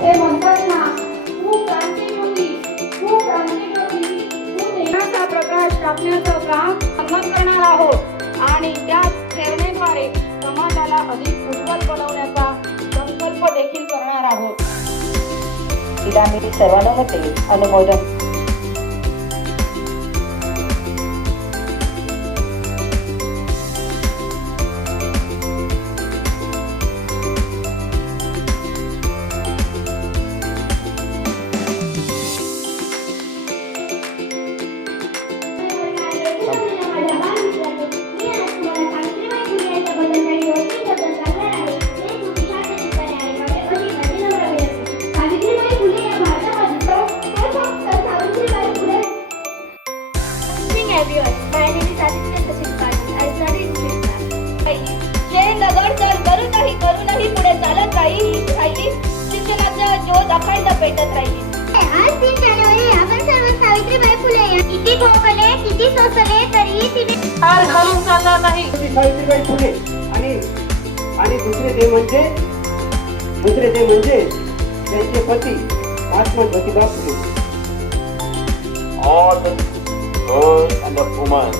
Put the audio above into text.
ते म्हणतात ना, तू क्रांतिज्योती, तू क्रांतिज्योती, तू देण्याचा प्रकाश टाकण्याचं काम आपण करणार आहोत आणि त्याच प्रेरणेद्वारे समाजाला अधिक उज्ज्वल बनवण्याचा संकल्प देखील करणार आहोत. तिला मी सर्वानुमते अनुमोदन. Everyone, my name is Aditya Sachin Patil. I study in Krishna. जय दगड चल करूनही पुढे चालत राहिली शिक्षणाचा ज्योत अखंड पेटत राहिली. आज 3 जानेवारी आपण सर्व सावित्रीबाई फुले किती भोगले किती सोसले तरीही तिने हार घालून चालणार नाही. सावित्रीबाई फुले आणि दुसरे ते म्हणजे त्यांचे पती Mahatma Jyotiba Phule. All the girls and the women